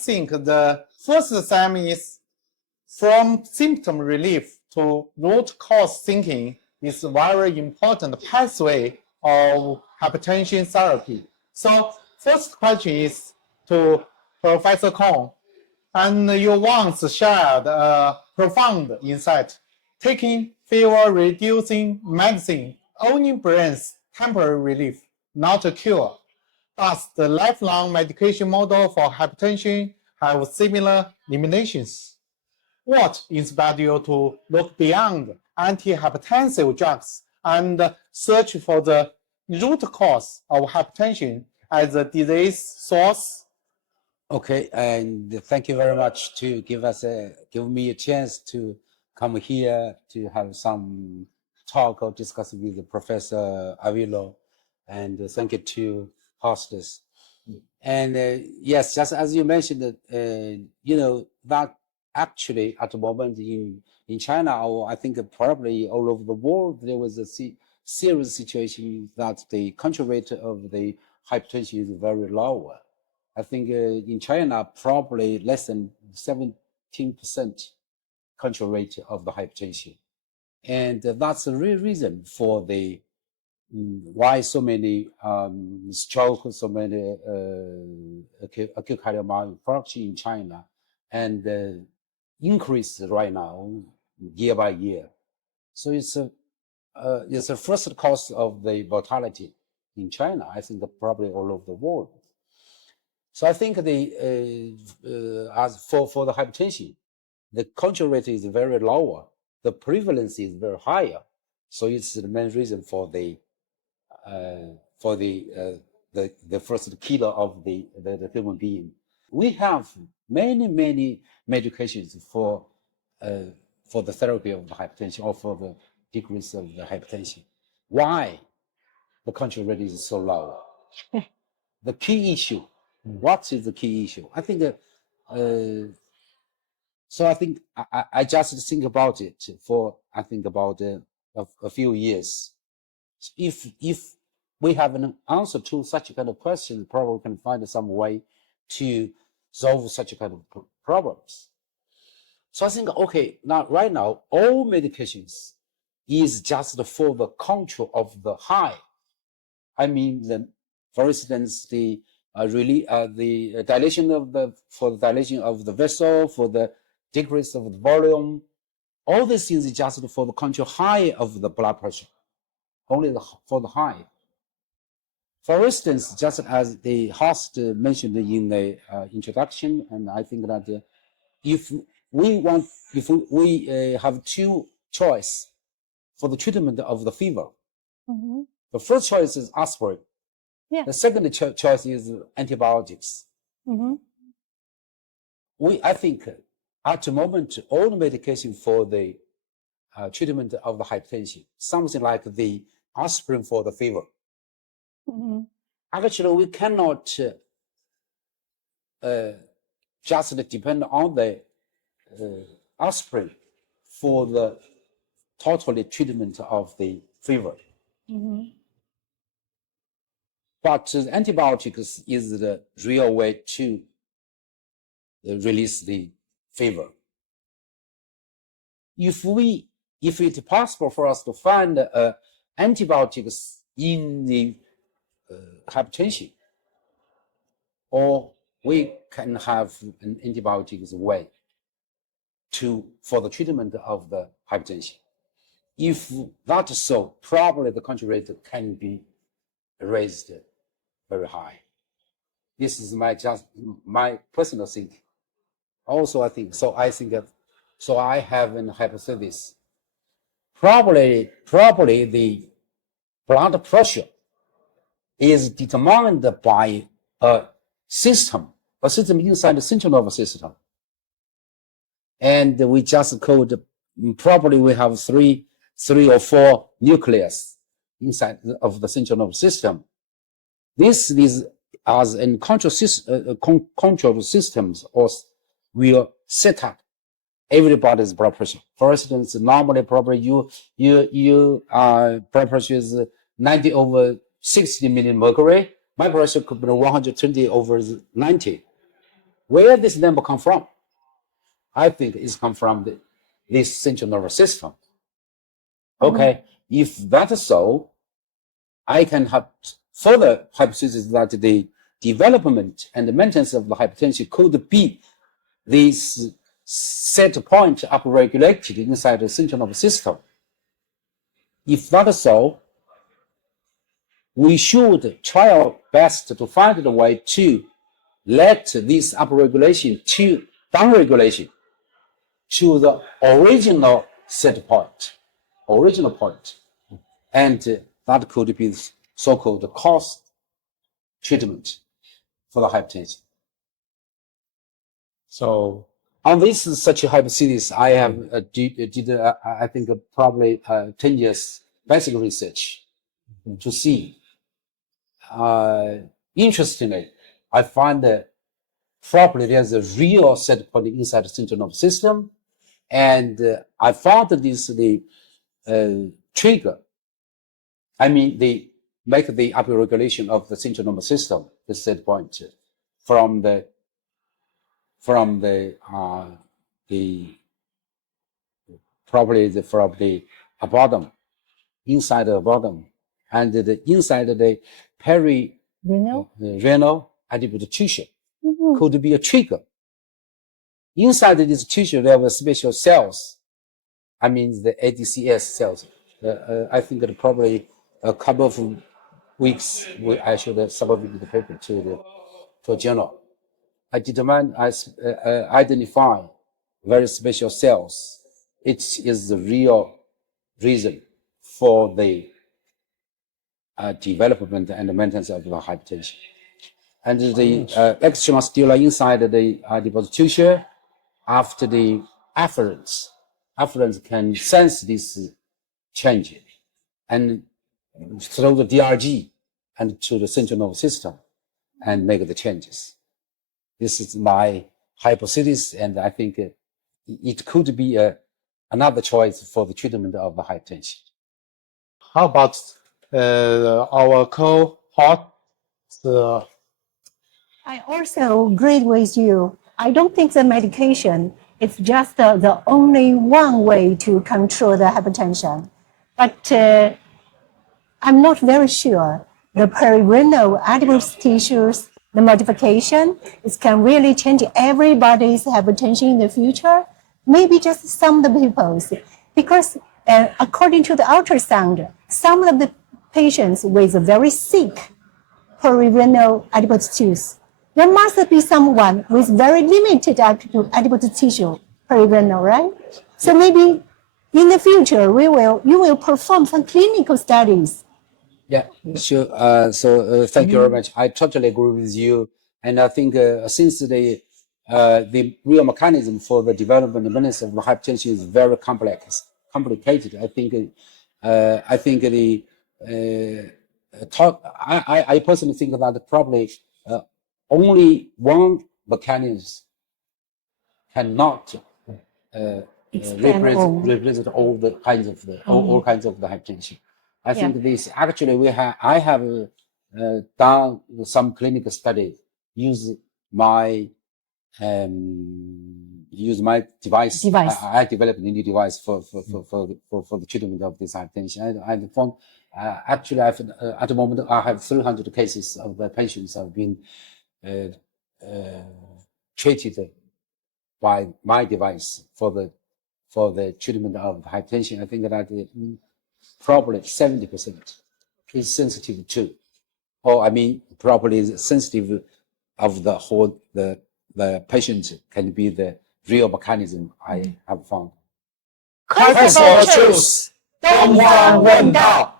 think the first theme is from symptom relief to root cause thinking is a very important pathway of hypertension therapy. So first question is to Professor Kong, and you once shared a profound insight. Taking fever-reducing medicine only brings temporary relief, not a cure. Does the lifelong medication model for hypertension have similar limitations? What inspired you to look beyond antihypertensive drugs and search for the root cause of hypertension as a disease source? Okay, and thank you very much to give me a chance to come here to have some talk or discuss with Professor Avilo, and thank you to hostess. And yes, just as you mentioned, that actually at the moment in China, or I think probably all over the world, there was a serious situation that the control rate of the hypertension is very low. I think in China, probably less than 17% control rate of the hypertension. And that's the real reason for the why so many stroke, so many acute cardiomyopathy infarction in China, and increase right now year by year. So it's the first cause of the mortality in China. I think probably all over the world. So I think as for the hypertension, the control rate is very lower. The prevalence is very higher. So it's the main reason for the first killer of the human being. We have many medications for the therapy of the hypertension or for the decrease of the hypertension. Why the control rate is so low? The key issue. What is the key issue? I think so I think I just think about it for I think about a few years. If we have an answer to such a kind of question, probably we can find some way to solve such a kind of problems. So I think, okay, right now, all medications is just for the control of the high. I mean, for instance, the dilation of the vessel, for the decrease of the volume, all these things is just for the control high of the blood pressure, only for the high. For instance, just as the host mentioned in the introduction, and I think that if we have two choice for the treatment of the fever, the first choice is aspirin. Yeah. The second choice is antibiotics. I think at the moment, all the medication for the treatment of the hypertension, something like the aspirin for the fever. Actually, we cannot just depend on the aspirin for the total treatment of the fever. But antibiotics is the real way to release the fever. If it's possible for us to find antibiotics in the hypertension, or we can have an antibiotics way for the treatment of the hypertension. If that's so, probably the control rate can be raised very high. This is my personal thinking. Also, I think so. I have an hypothesis. Probably the blood pressure is determined by a system inside the central nervous system. And we just called, probably we have three or four nucleus inside of the central nervous system. This is as in control systems or will set up everybody's blood pressure. For instance, normally probably you blood pressure is 90/60 mmHg. My pressure could be 120/90. Where this number come from? I think it's come from this central nervous system. Okay, if that's so, I can have further hypothesis that the development and the maintenance of the hypertension could be this set point upregulated inside the central nervous system. If that's so, we should try our best to find the way to let this upregulation to downregulation to the original set point, and that could be so-called cost treatment for the hypertension. So on this such a hypothesis, I have did I think probably 10 years basic research to see. Interestingly, I find that probably there's a real set point inside the central nervous system, and I found that this the trigger. I mean, they make the upregulation of the central nervous system, the set point, from the bottom, inside the bottom, and the inside the perirenal adipose tissue could be a trigger. Inside this tissue, there were special cells. I mean, the ADCS cells. I think that probably a couple of weeks, I should submit the paper to a journal. I identify very special cells. It is the real reason for the development and maintenance of the hypertension. And the extramuscular inside the adipose tissue, after the afferents can sense this change and through the DRG and to the central nervous system and make the changes. This is my hypothesis, and I think it could be another choice for the treatment of the hypertension. how about our cohort? I also agree with you. I don't think the medication is just the only one way to control the hypertension. But I'm not very sure the perirenal adipose tissues, the modification, it can really change everybody's hypertension in the future. Maybe just some of the people's. Because according to the ultrasound, some of the patients with a very sick perirenal adipose tissues, there must be someone with very limited adipose tissue, perirenal, right? So maybe in the future, you will perform some clinical studies. Yeah, sure. Thank you very much. I totally agree with you. And I think since the real mechanism for the development and maintenance of the hypertension is very complicated, I personally think that probably only one mechanism cannot represent all kinds of the hypertension. I think this actually I have done some clinical study, use my device. I developed a new device for the treatment of this hypertension. I found actually at the moment I have 300 cases of the patients have been treated by my device for the treatment of hypertension. I think that probably 70% is sensitive to, or I mean, probably is sensitive of the whole, the patient can be the real mechanism I have found. Causal truth，东方问道。